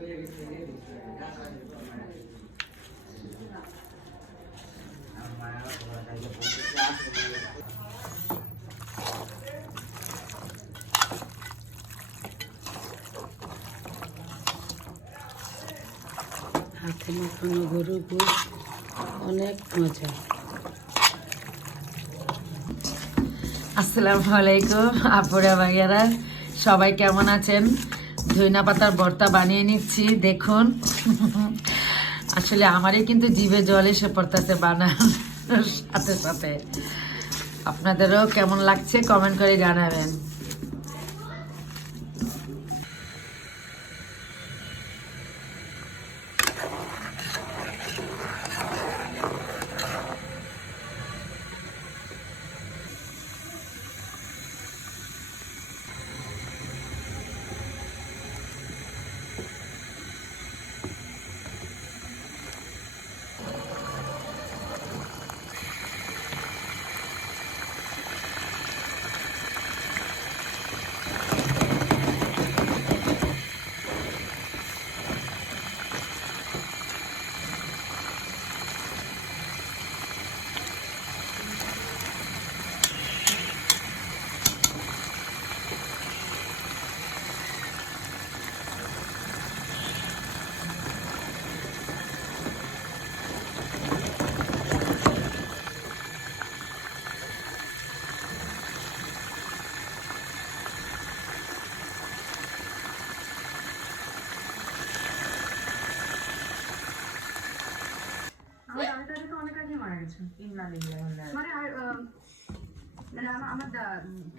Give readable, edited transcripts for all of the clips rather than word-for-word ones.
হাতে মাখানো গরুর গোশ অনেক মজা। আসসালামু আলাইকুম আপুরা ভাইয়ারা, সবাই কেমন আছেন? ধইনা পাতার ভর্তা বানিয়ে নিচ্ছি, দেখুন। আসলে আমারই কিন্তু জিভে জল এসে পড়তেছে বানানোর সাথে সাথে। আপনাদেরও কেমন লাগছে কমেন্ট করে জানাবেন।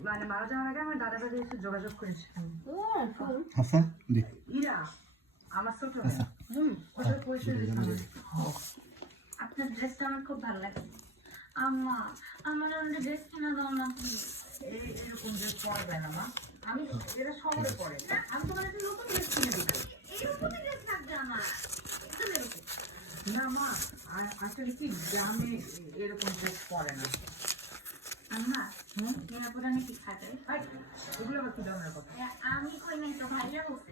মানে মারা যাওয়ার আগে আমার দাদার কাছে এসে যোগাযোগ করেছিলাম। ইরা আমার ছোট আপনার ড্রেসটা আমার খুব ভালো লাগে। আম্মা আমার ড্রেস কিনা দাও না, এরকম ড্রেস পরবে না মা, আমি এরা শহরে পরে, আমি তোমার একটা নতুন ড্রেস কিনে দিতে। এইরকম ড্রেস থাকবে আমার না মা, আসলে কি গ্রামে এরকম ড্রেস পরে না। আম্মা মেয়েরা প্রধান কি খাতে এগুলো আবার কি ধরনের কথা? আমি কই নাই তো, ভাইরা বলছে।